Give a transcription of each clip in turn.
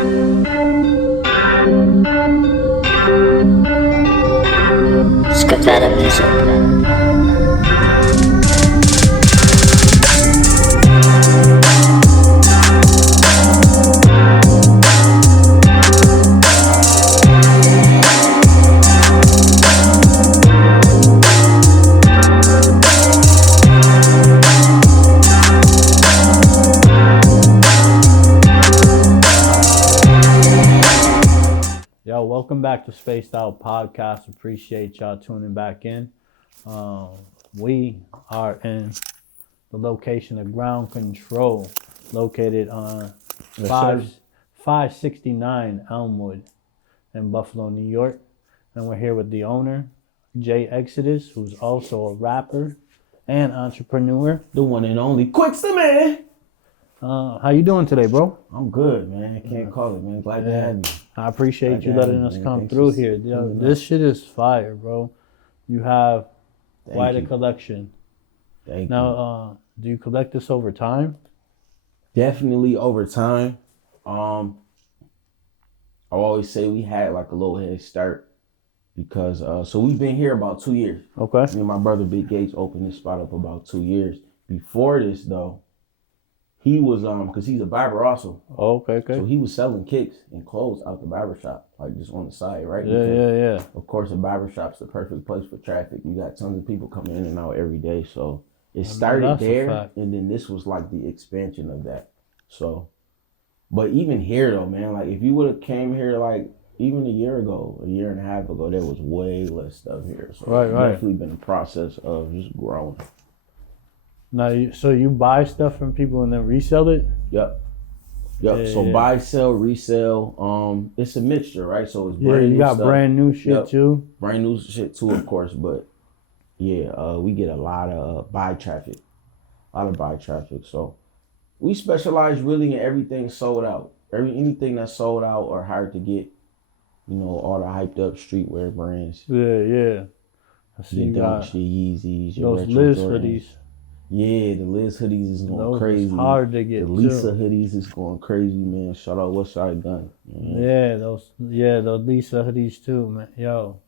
Scatter music. Yo, welcome back to SpacedOut Podcast. Appreciate y'all tuning back in. We are in the location of Ground Control, located on 569 Elmwood in Buffalo, New York. And we're here with the owner, Jay Exodus, who's also a rapper and entrepreneur. The one and only Quickster, man. How you doing today, bro? I'm good, man. I can't call it, man. Glad to have you. I appreciate you letting us come through here. Yo, this shit is fire, bro. You have quite a collection. Thank you. Now, do you collect this over time? Definitely over time. I always say we had like a little head start because so we've been here about 2 years. Okay. Me and my brother Big Gates opened this spot up about 2 years. Before this though, he was because he's a barber also. Oh, okay. So he was selling kicks and clothes out the barber shop, like just on the side, right? Yeah. Of course, a barber shop's the perfect place for traffic. You got tons of people coming in and out every day. So it started there, and then this was like the expansion of that. So, but even here though, man, like if you would have came here like even a year and a half ago, there was way less stuff here. So right. Definitely been a process of just growing. Now, so you buy stuff from people and then resell it? Yep. Yeah, So buy, sell, resell. It's a mixture, right? So it's brand new you got stuff. brand new shit too. Brand new shit too, of course. But yeah, we get a lot of buy traffic. So we specialize really in everything sold out. Anything that's sold out or hard to get. You know, all the hyped up streetwear brands. Yeah. I see your you got Dunks, your Yeezys, your those Retro Liz Jordans. hoodies. Yeah, the Liz hoodies is going crazy. It's hard to get. The Lisa hoodies is going crazy, man. Shout out Westside Gun. Yeah, those Lisa hoodies too, man. Yo,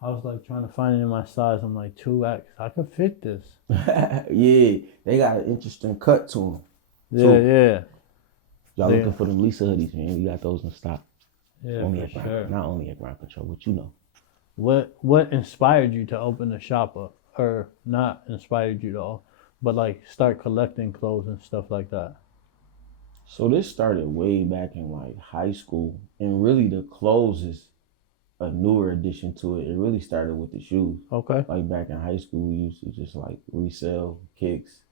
I was like trying to find it in my size. I'm like 2X. I could fit this. Yeah, they got an interesting cut to them. Yeah. Y'all looking for them Lisa hoodies, man? We got those in stock. Yeah, only for sure. Not only at Ground Control, but you know. What inspired you to open the shop up, or not inspired you to all? But like start collecting clothes and stuff like that? So this started way back in like high school, and really the clothes is a newer addition to it. It really started with the shoes. Okay. Like back in high school, we used to just like resell kicks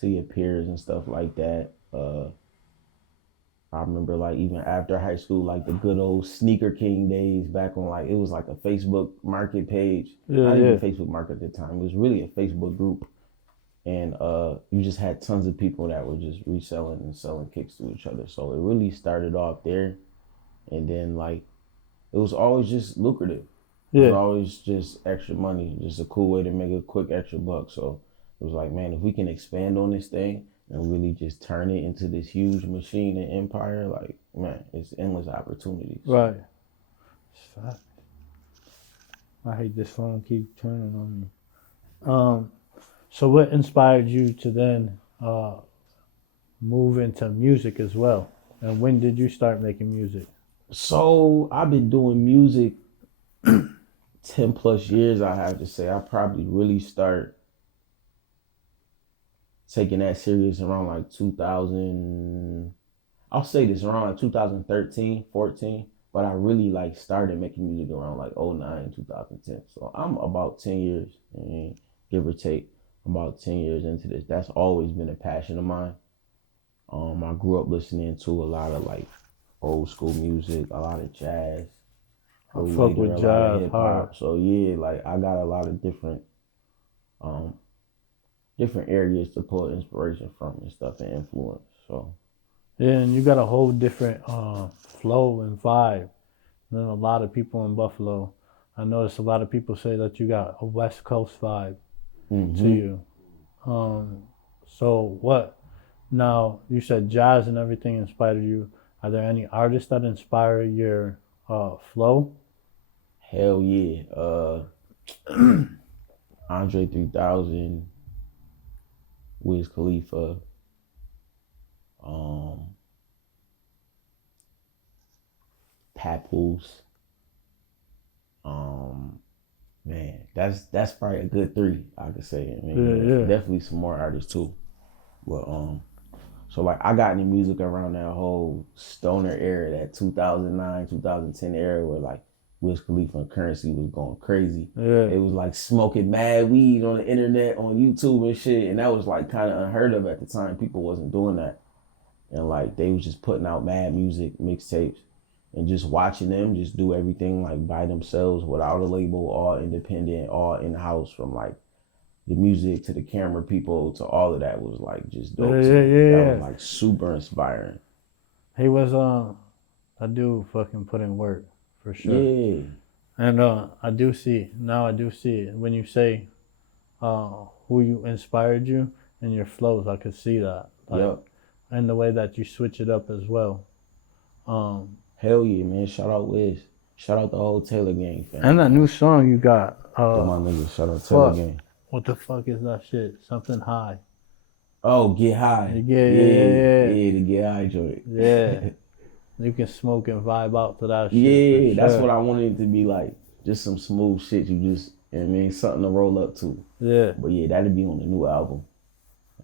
to your peers and stuff like that. I remember like even after high school, like the good old Sneaker King days back on like, it was like a Facebook market page. Not even Facebook market at the time. It was really a Facebook group. And you just had tons of people that were just reselling and selling kicks to each other. So it really started off there. And then like, it was always just lucrative. Yeah. It was always just extra money, just a cool way to make a quick extra buck. So it was like, man, if we can expand on this thing and really just turn it into this huge machine and empire, like, man, it's endless opportunities. Right. I hate this phone keep turning on me. So what inspired you to then move into music as well? And when did you start making music? So I've been doing music 10 plus years, I have to say. I probably really start taking that serious around like 2000, I'll say this, around like 2013, 14. But I really like started making music around like 09, 2010. So I'm about 10 years, give or take. About 10 years into this. That's always been a passion of mine. I grew up listening to a lot of like old school music, a lot of jazz. I fuck with jazz hard. So yeah, like I got a lot of different areas to pull inspiration from and stuff and influence. So yeah, and you got a whole different flow and vibe than a lot of people in Buffalo. I notice a lot of people say that you got a West Coast vibe to you. So what? Now, you said jazz and everything inspired you. Are there any artists that inspire your flow? Hell yeah. Andre 3000, Wiz Khalifa, Papoose. Man, that's probably a good three, I could say. I mean, definitely some more artists too. But so like I got into music around that whole stoner era, that 2009, 2010 era where like Wiz Khalifa and Currency was going crazy. Yeah. It was like smoking mad weed on the internet, on YouTube and shit. And that was like kind of unheard of at the time. People wasn't doing that. And like they was just putting out mad music, mixtapes, and just watching them just do everything like by themselves without a label, all independent, all in-house, from like the music to the camera people to all of that was like just dope. That was like super inspiring. He was a dude fucking put in work. For sure. Yeah. And I do see it. When you say who you inspired you and your flows, I could see that. Like, yep. And the way that you switch it up as well. Hell yeah, man. Shout out Wiz. Shout out the whole Taylor gang, fam. And that new song you got. My nigga, shout out Taylor gang. What the fuck is that shit? Something high. Oh, Get High. Yeah, the Get High joint. Yeah. You can smoke and vibe out to that shit. Yeah, that's what I wanted it to be like. Just some smooth shit. You just, you know what I mean, something to roll up to. Yeah. But yeah, that'll be on the new album.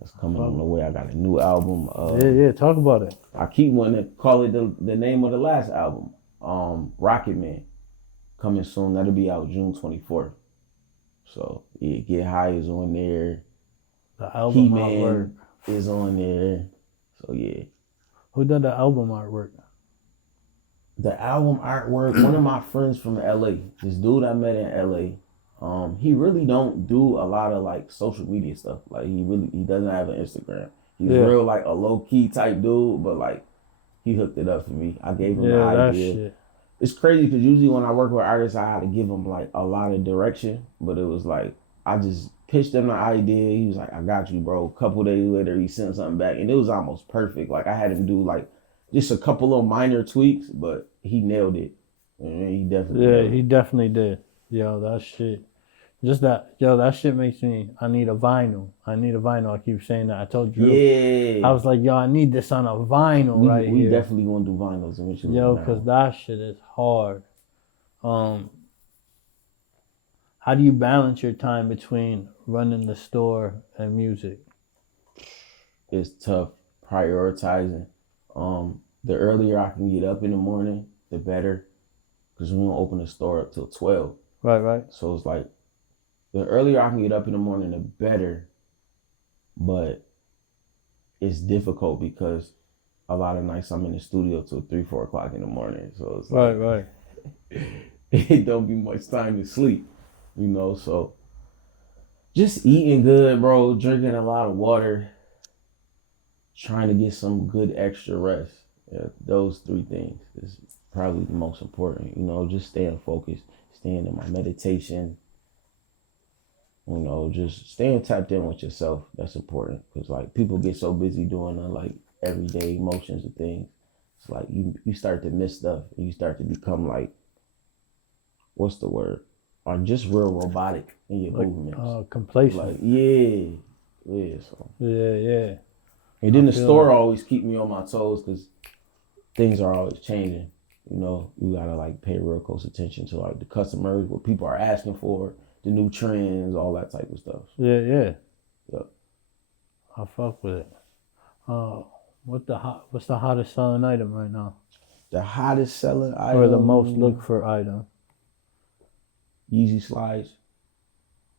That's coming on the way. I got a new album. Talk about it. I keep wanting to call it the name of the last album. Rocket Man. Coming soon. That'll be out June 24th. So yeah, Get High is on there. The album He-Man artwork is on there. So yeah. Who done the album artwork? The album artwork, one of my friends from LA, this dude I met in LA, he really don't do a lot of like social media stuff. Like he doesn't have an Instagram. He's real like a low key type dude, but like he hooked it up for me. I gave him the idea. Shit. It's crazy because usually when I work with artists, I had to give them like a lot of direction, but it was like I just pitched him the idea. He was like, "I got you, bro." A couple days later, he sent something back, and it was almost perfect. Like I had him do like just a couple of minor tweaks, but he nailed it. I mean, he definitely nailed it. He definitely did. Yo, that shit. That shit makes me, I need a vinyl. I keep saying that. I told Drew. Yeah. I was like, yo, I need this on a vinyl here. We definitely gonna do vinyls eventually. Yo, because that shit is hard. How do you balance your time between running the store and music? It's tough prioritizing. The earlier I can get up in the morning, the better, because we don't open the store up till 12. Right. So it's like, the earlier I can get up in the morning, the better. But it's difficult because a lot of nights I'm in the studio till 3, 4 o'clock in the morning. So it's like, right. It don't be much time to sleep, you know. So just eating good, bro. Drinking a lot of water. Trying to get some good extra rest. Yeah, those 3 things is probably the most important. You know, just staying focused, staying in my meditation. You know, just staying tapped in with yourself. That's important because like people get so busy doing like everyday motions and things. It's like you start to miss stuff and you start to become like, what's the word? Or just real robotic in your movements. Complacent. Like yeah. So yeah. And then the store always keep me on my toes because things are always changing. You know, you gotta like pay real close attention to like the customers, what people are asking for, the new trends, all that type of stuff. Yeah. Yep. I fuck with it. What's the hottest selling item right now? The hottest selling item, or the most looked for item? Yeezy slides.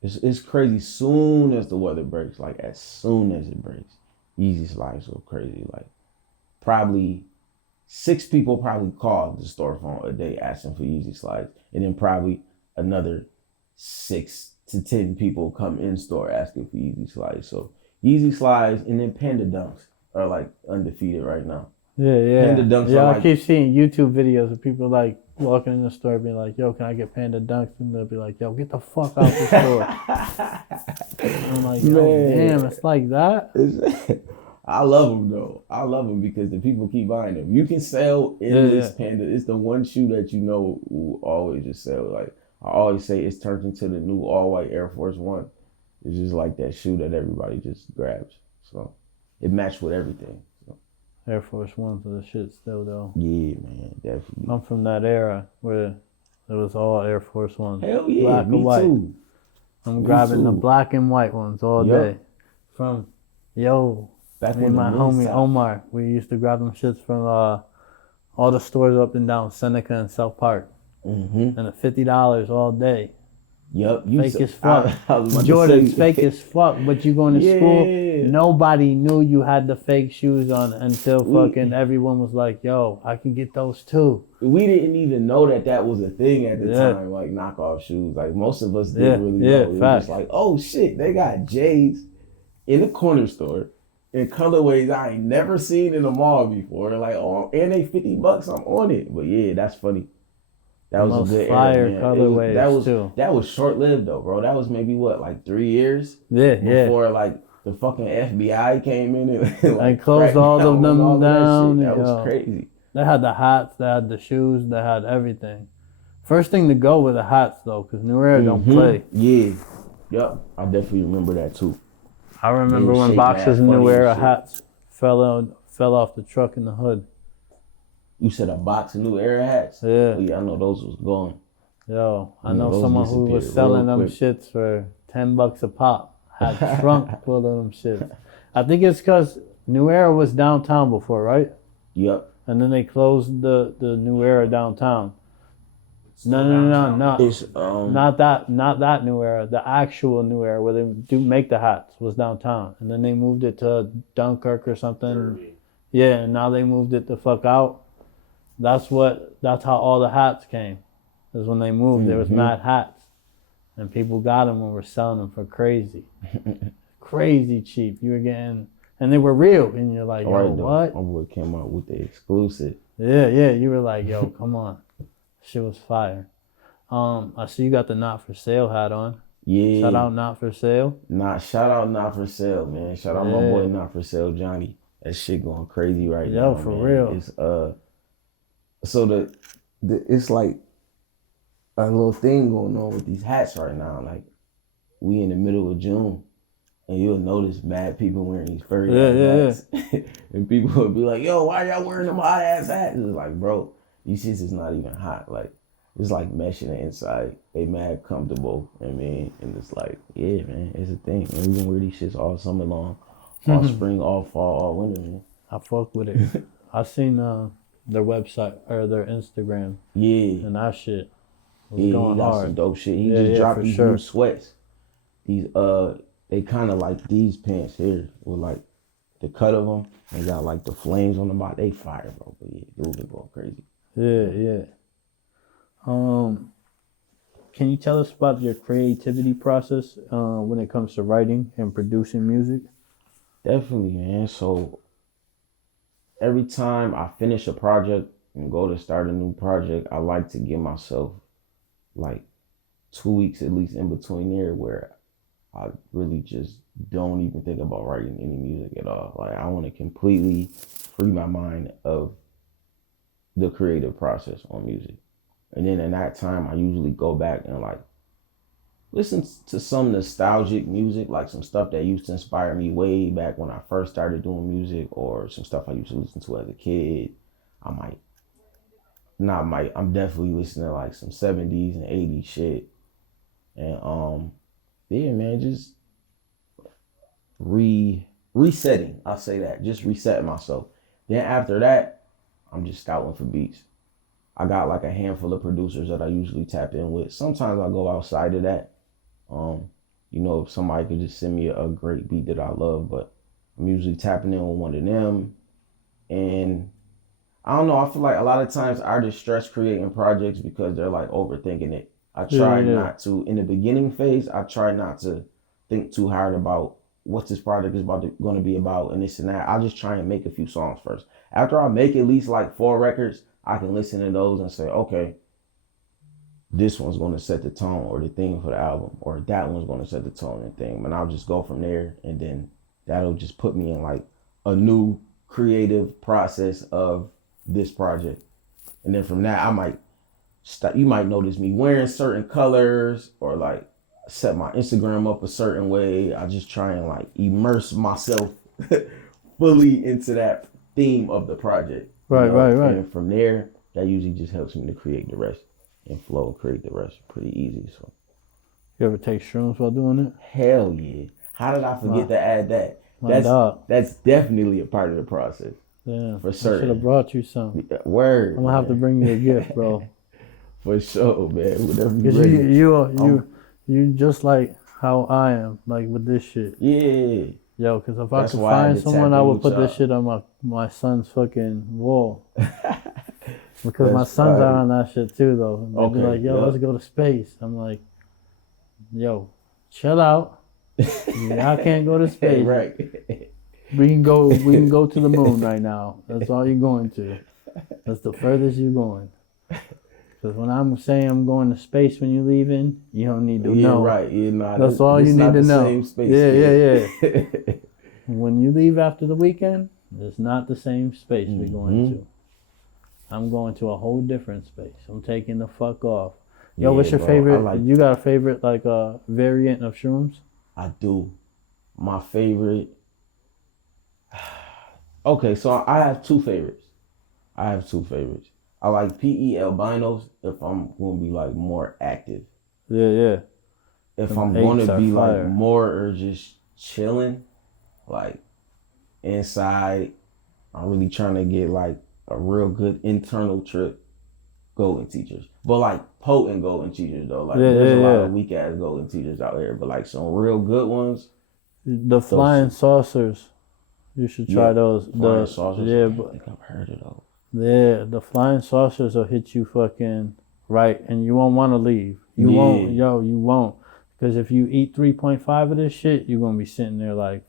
It's crazy. Soon as the weather breaks, like as soon as it breaks, Yeezy slides go crazy. Like probably 6 people probably call the store phone a day asking for Yeezy slides, and then probably another 6 to 10 people come in store asking for Yeezy slides. So Yeezy slides and then Panda Dunks are like undefeated right now. Yeah. Panda Dunks are like, I keep seeing YouTube videos of people like walking in the store being like, yo, can I get Panda Dunks? And they'll be like, yo, get the fuck out the store. I'm like, yo, damn, it's like that? I love them though. I love them because the people keep buying them. You can sell endless Panda. It's the one shoe that you know will always just sell. Like I always say, it's turned into the new all white Air Force One. It's just like that shoe that everybody just grabs. So it matched with everything. So. Air Force Ones are the shit still though. Yeah, man, definitely. I'm from that era where it was all Air Force Ones. Hell yeah, black me and white. too. I'm grabbing the black and white ones all day. From back me and my homie Omar, we used to grab them shits from all the stores up and down Seneca and South Park. And the $50 all day. Yep. Fake as fuck. Jordan's fake as fuck, but you going to school, nobody knew you had the fake shoes on until fucking everyone was like, yo, I can get those too. We didn't even know that was a thing at the time, like knockoff shoes. Like most of us didn't really know. It was just like, oh shit, they got J's in the corner store in colorways I ain't never seen in a mall before. They're like, oh, and they $50, I'm on it. But yeah, that's funny. That was a good fire era, man. Colorways That was short lived though, bro. That was maybe what, like 3 years? Before like the fucking FBI came in and like closed all of them down. That was crazy. They had the hats, they had the shoes, they had everything. First thing to go were the hats though, because New Era don't play. Yeah. Yep. I definitely remember that too. I remember when boxes of New Era hats fell off the truck in the hood. You said a box of New Era hats? Yeah. Oh, yeah, I know those was gone. Yo, I know someone who was selling them shits for $10 a pop. Had trunk full of them shits. I think it's because New Era was downtown before, right? Yep. And then they closed the New Era downtown. No. It's not that New Era. The actual New Era where they do make the hats was downtown, and then they moved it to Dunkirk or something. Derby. Yeah, and now they moved it the fuck out. That's how all the hats came. Is when they moved, there was mad hats, and people got them and were selling them for crazy cheap. You were getting, and they were real, and you're like, yo, what? My boy came out with the exclusive. Yeah, you were like, yo, come on. Shit was fire. I see you got the Not For Sale hat on. Yeah. Shout out Not For Sale. Shout out Not For Sale, man. Shout out my boy Not For Sale, Johnny. That shit going crazy right now. Yo, for real. It's so it's like a little thing going on with these hats right now. Like we in the middle of June, and you'll notice mad people wearing these furry hats. And people will be like, yo, why y'all wearing them hot ass hats? It's like, bro, these shits is not even hot. Like, it's like meshing the inside. They mad comfortable. I mean, and it's like, yeah, man, it's a thing. Man, we can wear these shits all summer long, all spring, all fall, all winter, man. I fuck with it. I seen their website or their Instagram. Yeah. And that shit was going he got hard. some dope shit. He just dropped these new sweats. These they kind of like these pants here with like the cut of them. They got like the flames on the bottom. They fire, bro. But yeah, dude been going crazy. Yeah. Can you tell us about your creativity process when it comes to writing and producing music? Definitely, man. So every time I finish a project and go to start a new project, I like to give myself like 2 weeks at least in between there where I really just don't even think about writing any music at all. Like I want to completely free my mind of the creative process on music. And then in that time, I usually go back and like listen to some nostalgic music, like some stuff that used to inspire me way back when I first started doing music, or some stuff I used to listen to as a kid. I'm definitely listening to like some 70s and 80s shit. And yeah, man, just resetting. I'll say that. Just resetting myself. Then after that, I'm just scouting for beats. I got like a handful of producers that I usually tap in with. Sometimes I go outside of that. If somebody could just send me a great beat that I love, but I'm usually tapping in with one of them. And I don't know, I feel like a lot of times artists stress creating projects because they're like overthinking it. I try not to, in the beginning phase, I try not to think too hard about what this project is going to be about and this and that. I just try and make a few songs first. After I make at least like 4 records, I can listen to those and say, okay, this one's going to set the tone or the theme for the album, or that one's going to set the tone and theme. And I'll just go from there, and then that'll just put me in like a new creative process of this project. And then from that, I might you might notice me wearing certain colors or like set my Instagram up a certain way. I just try and like immerse myself fully into that theme of the project. Right. And from there, that usually just helps me to create the rest and flow and create the rest pretty easy. So, you ever take shrooms while doing it? hell yeah. How did I forget to add that? That's definitely a part of the process. Yeah, for certain. I should have brought you some. Word. I'm gonna have to bring you a gift, bro. For sure, man. Because you just like how I am, like with this shit. Yeah. Yo, because if I could find someone, I would put this shit on my son's fucking wall. Because my sons are on that shit too, though. They'd be like, yo, let's go to space. I'm like, yo, chill out. I can't go to space. Right. We can go to the moon right now. That's all you're going to. That's the furthest you're going. Because when I'm saying I'm going to space when you're leaving, you don't need to know. Right. Yeah, nah, that's all you need to know. Same space, yeah. When you leave after the weekend, it's not the same space we're going to. I'm going to a whole different space. I'm taking the fuck off. Yo, what's your favorite? You got a favorite variant of shrooms? I do. My favorite. Okay, so I have two favorites. I like PE albinos if I'm going to be like more active. Yeah. If I'm going to be like more or just chilling, like inside, I'm really trying to get like a real good internal trip. Golden teachers, but like potent golden teachers though. Like there's a lot of weak ass golden teachers out here, but like some real good ones. The flying saucers, you should try those. Flying saucers. Yeah, I think I've heard of those. Yeah, the flying saucers will hit you fucking right, and you won't want to leave. You won't, because if you eat 3.5 of this shit, you're gonna be sitting there like.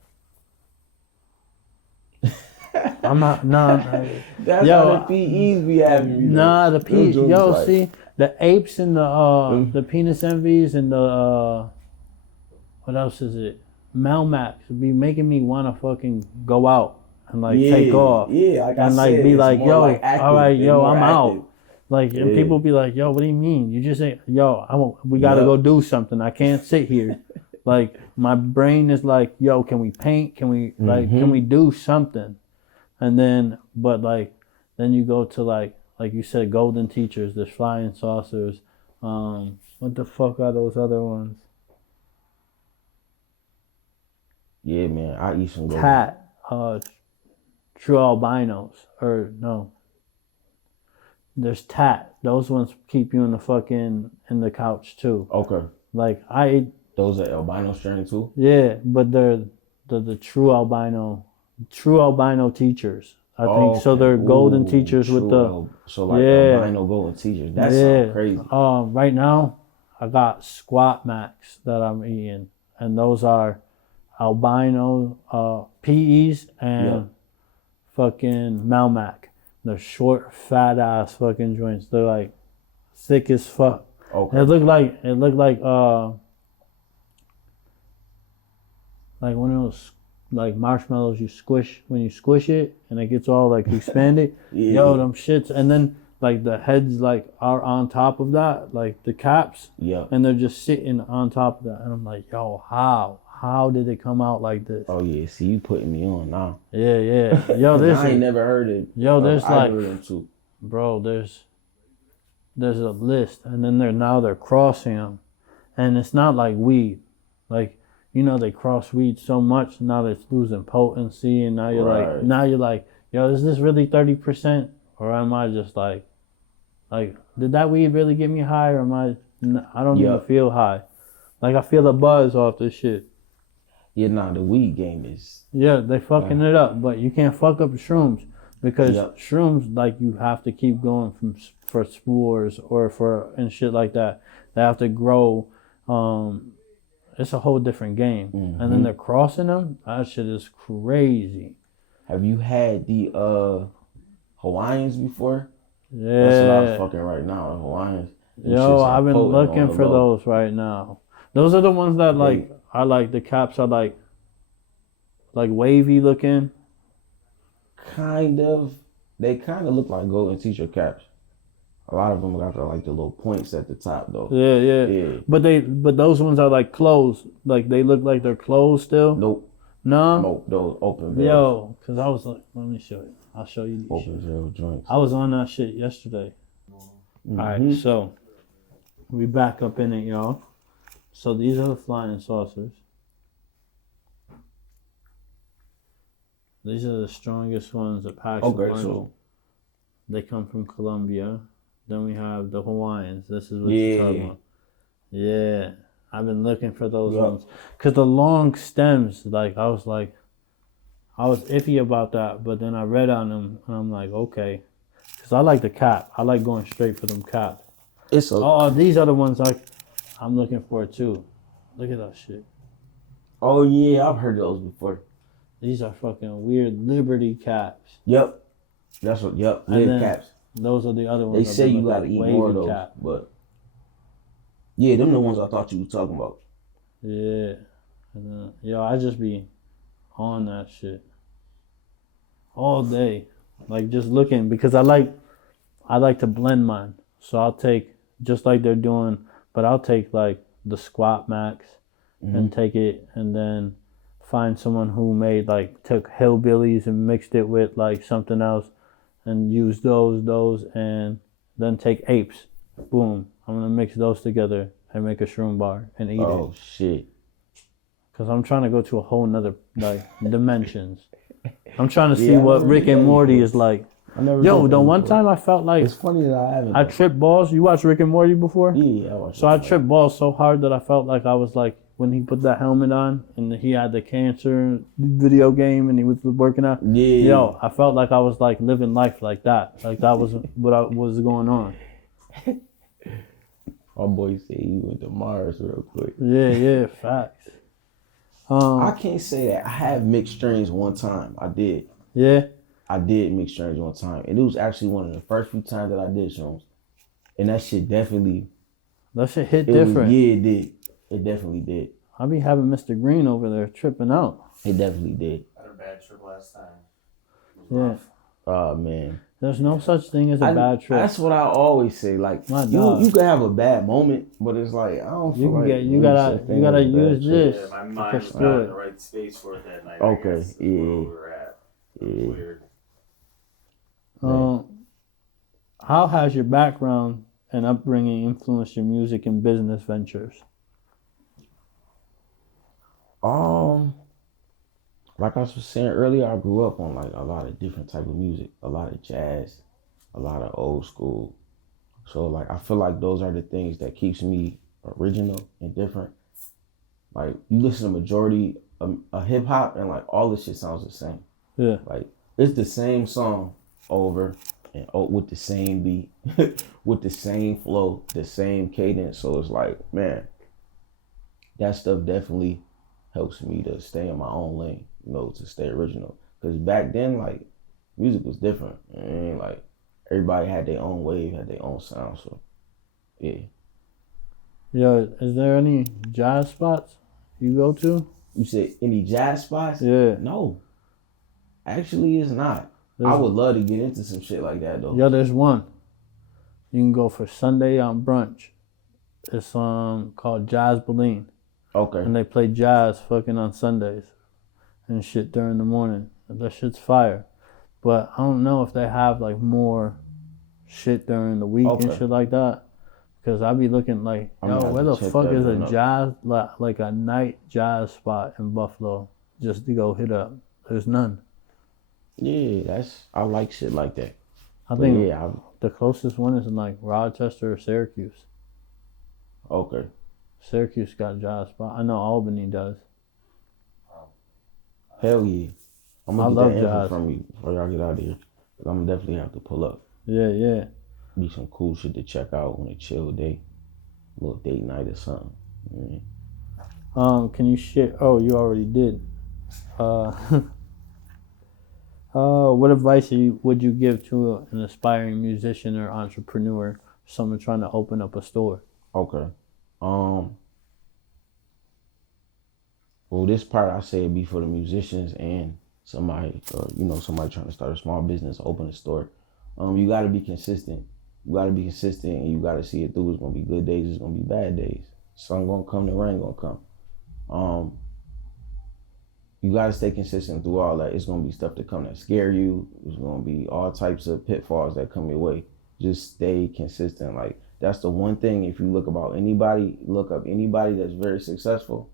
I'm not. That's how the PEs be having. The PEs. Yo, see the apes and the penis envies and the what else is it? Melmacs be making me want to fucking go out and take off. Yeah, like and I said, be like, yo, all right, yo, I'm out. Like, and people be like, yo, what do you mean? You just say, yo, we gotta go do something. I can't sit here. Like my brain is like, yo, can we paint? Can we can we do something? And then, then you go to like you said, golden teachers, the flying saucers. What the fuck are those other ones? Yeah, man, I eat some golden. True albinos, or no. There's tat. Those ones keep you in the couch too. Okay. Like I eat. Those are albino strain too? Yeah, but they're the true albino teachers. I think so. They're golden teachers with the albino golden teachers. That sounds crazy. Right now, I got squat max that I'm eating, and those are albino PEs and fucking Malmac. They're short, fat ass fucking joints. They're like thick as fuck. Okay. It looked like one of those marshmallows you squish when you squish it and it gets all expanded. Yo, them shits. And then the heads are on top of that, the caps. Yeah. And they're just sitting on top of that. And I'm like, yo, how did it come out like this? Oh yeah, see you putting me on now. Yeah. Yo, I ain't never heard it. Yo, there's bro, there's a list, and then they're crossing them, and it's not like weed, they cross weed so much now that it's losing potency, and now you're like, yo, is this really 30%, or am I just like, did that weed really get me high, or am I don't even feel high, I feel the buzz off this shit. Yeah, the weed game is... Yeah, they fucking it up, but you can't fuck up the shrooms, because shrooms, you have to keep going for spores or and shit like that. They have to grow. It's a whole different game. Mm-hmm. And then they're crossing them. That shit is crazy. Have you had the Hawaiians before? Yeah. That's what I was fucking right now, the Hawaiians. Yo, I've been looking for those right now. Those are the ones that I like. The caps are like wavy looking. They kind of look like golden teacher caps. A lot of them got the little points at the top though. Yeah. But those ones are like closed. Like they look like they're closed still. Nope. No. Nope. Those open veils. Yo, cause I was like, let me show you. I'll show you these Open shit. veil joints. I was on that shit yesterday. Mm-hmm. All right, so we back up in it, y'all. So these are the flying saucers. These are the strongest ones, the packs of Okay, ones. so They come from Colombia. Then we have the Hawaiians. This is what you're talking about. Yeah. I've been looking for those ones. Because the long stems, like, I was iffy about that. But then I read on them, and I'm like, okay. Because I like the cap. I like going straight for them caps. These are the ones I'm looking for, too. Look at that shit. Oh, yeah. I've heard those before. These are fucking weird Liberty caps. Yep. That's what, lid caps. Those are the other ones. They say you gotta eat more of those, but yeah, them the ones I thought you were talking about. Yeah. And I just be on that shit all day. Like just looking because I like to blend mine. So I'll take just like they're doing, but I'll take like the Squat Max and take it and then find someone who took hillbillies and mixed it with like something else and use those and then take apes. Boom. I'm gonna mix those together and make a shroom bar and eat it. Oh shit. Cause I'm trying to go to a whole nother dimensions. I'm trying to see what Rick and Morty is like. The one time I felt like it's funny that I haven't. I tripped balls. You watched Rick and Morty before? Yeah, I watched. So I tripped balls so hard that I felt like I was like when he put that helmet on and he had the cancer video game and he was working out. Yeah. I felt like I was like living life like that. Like that was what was going on. My boy said he went to Mars real quick. Yeah, facts. I can't say that. I have mixed strains one time. I did. Yeah. I did mix strains one time. And it was actually one of the first few times that I did shrooms. And that shit definitely... That shit hit different. It did. It definitely did. I be having Mr. Green over there tripping out. It definitely did. I had a bad trip last time. Yeah. Oh, man. There's no such thing as a bad trip. That's what I always say. Like, you can have a bad moment, but it's like, I don't feel like... You gotta use this. Yeah, my mind was not in the right space for it that night. Okay, Where we were at. Yeah. Weird. How has your background and upbringing influenced your music and business ventures? Like I was saying earlier, I grew up on like a lot of different type of music, a lot of jazz, a lot of old school. So like I feel like those are the things that keeps me original and different. Like you listen to majority of hip hop and like all this shit sounds the same. Yeah. Like it's the same song over and with the same beat, with the same flow, the same cadence. So it's like, man, that stuff definitely helps me to stay in my own lane, to stay original. Because back then, like, music was different. And like, everybody had their own wave, had their own sound. So, yeah. Yo, is there any jazz spots you go to? You said any jazz spots? Yeah. No. Actually, it's not. I would love to get into some shit like that, though. Yeah, there's one. You can go for Sunday on brunch. It's called Jazz Boleyn. Okay. And they play jazz fucking on Sundays and shit during the morning. That shit's fire. But I don't know if they have like more shit during the week and shit like that. Because I be looking like, where the fuck is a jazz, like a night jazz spot in Buffalo just to go hit up? There's none. Yeah, I like shit like that. I think the closest one is in like Rochester or Syracuse. Okay. Syracuse got a jazz spot. I know Albany does. Hell yeah. I'm going to love get that info jazz from you before y'all get out of here. Because I'm going to definitely have to pull up. Yeah. Be some cool shit to check out on a chill day. A little date night or something. Yeah. Can you share? Oh, you already did. What advice would you give to an aspiring musician or entrepreneur, someone trying to open up a store? Okay. Well, this part I say it'd be for the musicians and somebody, or somebody trying to start a small business, open a store. You got to be consistent. You got to be consistent, and you got to see it through. It's gonna be good days. It's gonna be bad days. Sun gonna come, the rain gonna come. You got to stay consistent through all that. It's gonna be stuff that come that scare you. There's gonna be all types of pitfalls that come your way. Just stay consistent. Like, that's the one thing. If you look up anybody that's very successful.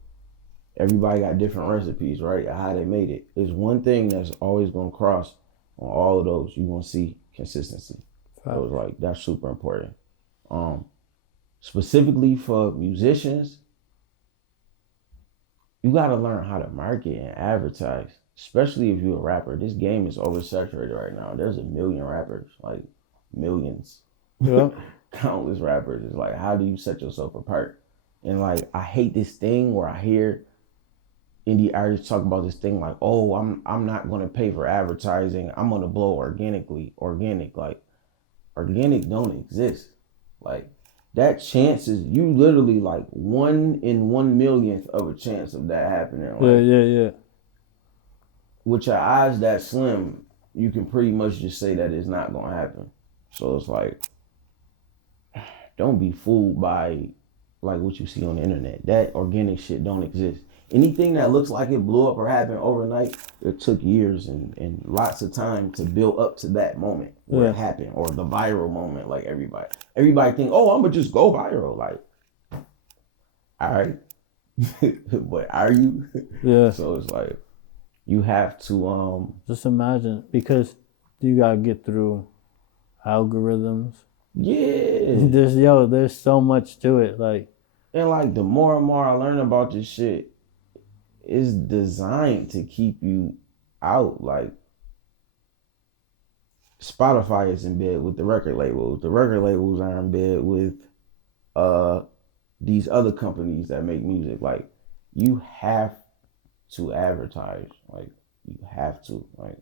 Everybody got different recipes, right? How they made it. There's one thing that's always gonna cross on all of those. You're gonna see consistency. So it's like, that's super important. Specifically for musicians, you gotta learn how to market and advertise, especially if you're a rapper. This game is oversaturated right now. There's a million rappers, like millions. Yeah. Countless rappers. It's like, how do you set yourself apart? And like, I hate this thing where I hear indie artists talk about this thing like, oh, I'm not gonna pay for advertising. I'm gonna blow organically. Like, organic don't exist. Like, that chance is, you literally like 1 in 1 millionth of a chance of that happening. Like, Yeah. with your eyes that slim, you can pretty much just say that it's not gonna happen. So it's like, don't be fooled by like what you see on the internet. That organic shit don't exist. Anything that looks like it blew up or happened overnight, it took years and lots of time to build up to that moment where it happened, or the viral moment. Like, everybody think, oh, I'm gonna just go viral. Like, all right, but are you? Yeah. So it's like, you have to just imagine, because you gotta get through algorithms. Yeah. There's so much to it. Like, and like, the more and more I learn about this shit, it's designed to keep you out. Like, Spotify is in bed with the record labels. The record labels are in bed with these other companies that make music. Like, you have to advertise. Like, you have to. Like,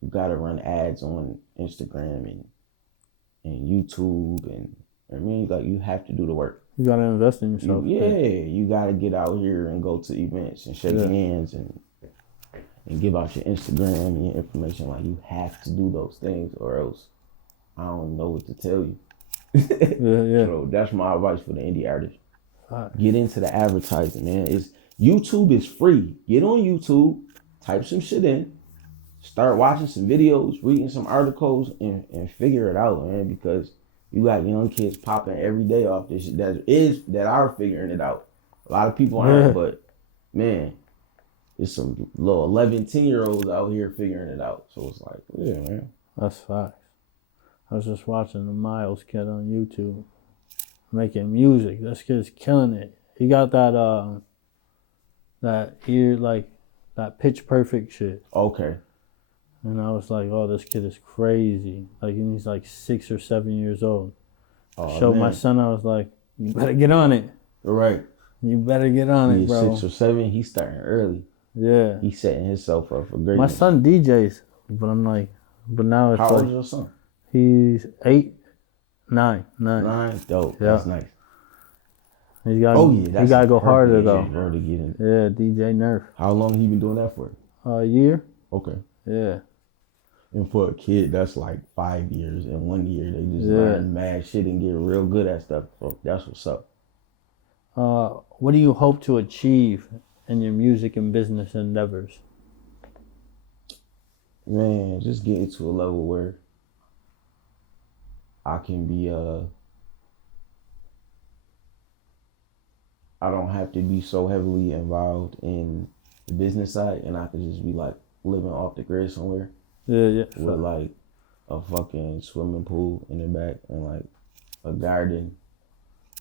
you gotta run ads on Instagram and YouTube, and I mean, like, you have to do the work. you gotta invest in yourself. You gotta get out here and go to events and shake hands and give out your Instagram and your information. Like, you have to do those things, or else I don't know what to tell you. Yeah. So that's my advice for the indie artist. Get into the advertising, man. YouTube is free. Get on YouTube, type some shit in, start watching some videos, reading some articles, and figure it out, man, because you got young kids popping every day off this shit that are figuring it out. A lot of people aren't, but man, there's some little 11, 10-year-olds out here figuring it out. So it's like, yeah, man. That's facts. I was just watching the Miles kid on YouTube making music. This kid's killing it. He got that that pitch perfect shit. Okay. And I was like, oh, this kid is crazy. Like, and he's like 6 or 7 years old. Showed my son, I was like, you better get on it. Right. You better get on it, bro. 6 or 7, he's starting early. Yeah. He's setting himself up for greatness. My son DJs, but I'm like, but now it's How like, old is your son? he's 8, 9. 9? Dope. Yeah. That's nice. He gotta go harder though. Bro, to get in. Yeah, DJ Nerf. How long he been doing that for? A year. Okay. Yeah. And for a kid, that's like 5 years. In 1 year, they just learn mad shit and get real good at stuff. So that's what's up. What do you hope to achieve in your music and business endeavors? Man, just getting to a level where I can be I don't have to be so heavily involved in the business side, and I can just be like living off the grid somewhere. Yeah. With like a fucking swimming pool in the back and like a garden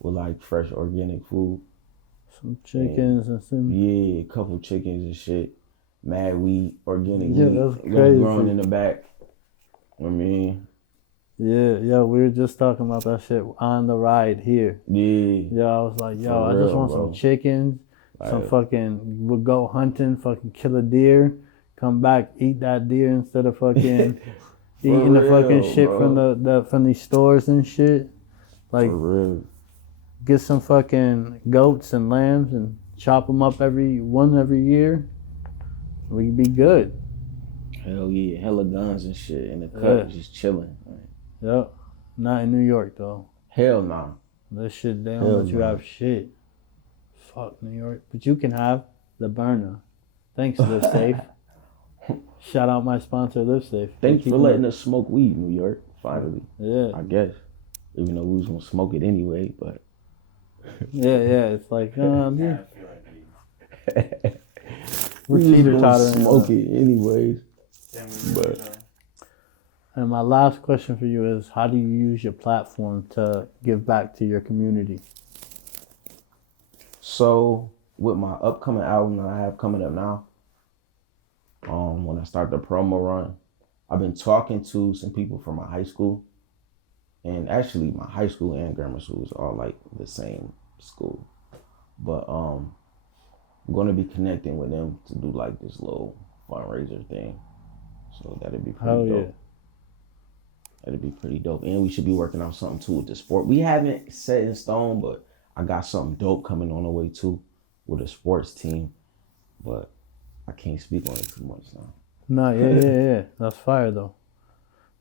with like fresh organic food. Some chickens and some. Yeah, a couple chickens and shit. Mad weed, organic Yeah, weed. that's crazy. Growing in the back. I mean. Yeah, we were just talking about that shit on the ride here. Yeah. I was like, For I real, just want bro. some chickens, some fucking, we'll go hunting, fucking kill a deer, come back, eat that deer instead of fucking eating the fucking shit bro. from these stores and shit. Like, For real. get some fucking goats and lambs and chop them up every year. We can be good. Hell yeah, hella guns and shit in the cut, just chilling. Yep. Not in New York though. Hell nah. This shit, they don't let you have shit. Fuck New York. But you can have the burner. Thanks, Live Safe. Shout out my sponsor, Live Safe. Thanks for letting us smoke weed, New York. Finally. Yeah. I guess. Even though we was gonna smoke it anyway, but. Yeah. It's like, Yeah, yeah. I feel like We're We was teeter gonna tottering. smoke it anyways. but And my last question for you is, how do you use your platform to give back to your community? So with my upcoming album that I have coming up now, when I start the promo run, I've been talking to some people from my high school. And actually my high school and grammar school is all like the same school. But I'm gonna be connecting with them to do like this little fundraiser thing. So that'd be pretty dope. That'd be pretty dope. And we should be working out something too with the sport. We haven't set in stone, but I got something dope coming on the way too with a sports team. But I can't speak on it too much now. No, yeah. That's fire though.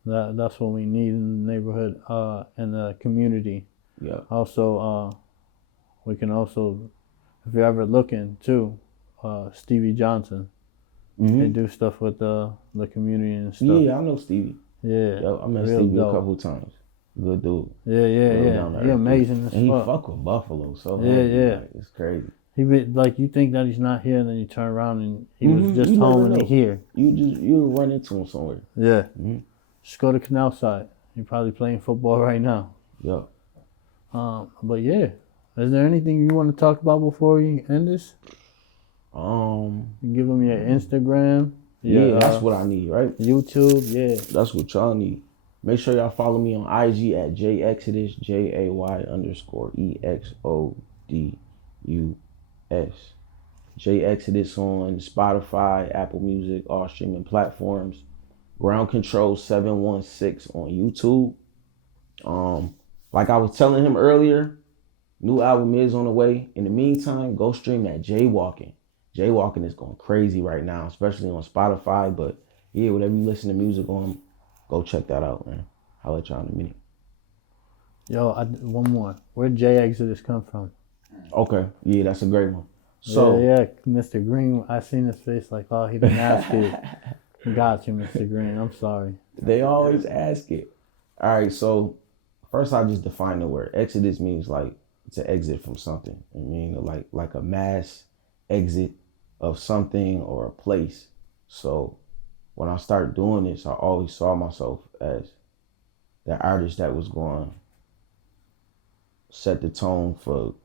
That's what we need in the neighborhood, in the community. Yeah. Also, we can also, if you're ever looking too, Stevie Johnson. Mm-hmm. They do stuff with the community and stuff. Yeah, I know Stevie. Yeah. Yo, I met Stevie a couple times. Good dude. Yeah. He amazing as fuck. And he fuck with Buffalo, so Yeah. Like, it's crazy. He be, like, you think that he's not here, and then you turn around and he was just home and he's here. You run into him somewhere. Yeah. Mm-hmm. Just go to Canal Side. You're probably playing football right now. Yeah. But yeah, is there anything you want to talk about before we end this? Give them your Instagram. Yeah, that's what I need, right? YouTube, yeah. That's what y'all need. Make sure y'all follow me on IG at JExodus, JAY_EXODUS. JExodus on Spotify, Apple Music, all streaming platforms. Ground Control 716 on YouTube. Like I was telling him earlier, new album is on the way. In the meantime, go stream that Jaywalking. Jaywalking is going crazy right now, especially on Spotify. But yeah, whatever you listen to music on, go check that out, man. I'll let y'all in a minute. Yo, one more. Where'd JExodus come from? Okay, yeah, that's a great one. So yeah, Mr. Green, I seen his face like, oh, he didn't ask it. Got you, Mr. Green. I'm sorry. They always ask it. All right, so first I'll just define the word. Exodus means like to exit from something. I mean, like a mass exit of something or a place. So when I started doing this, I always saw myself as the artist that was going to set the tone for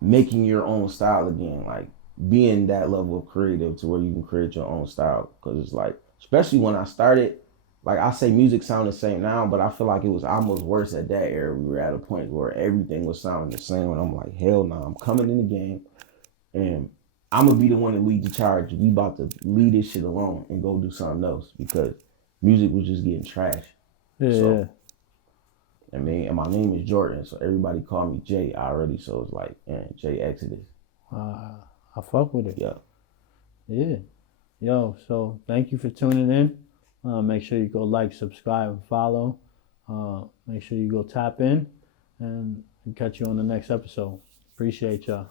making your own style again, like being that level of creative to where you can create your own style. Because it's like, especially when I started, like I say music sound the same now, but I feel like it was almost worse at that era. We were at a point where everything was sounding the same, and I'm like, hell no, I'm coming in the game and I'm gonna be the one to lead the charge. We about to leave this shit alone and go do something else because music was just getting trash. Yeah. I mean, and my name is Jordan, so everybody call me Jay already. So it's like, man, JExodus. I fuck with it. Yeah. Yeah. Yo, so thank you for tuning in. Make sure you go like, subscribe, and follow. Make sure you go tap in, and catch you on the next episode. Appreciate y'all.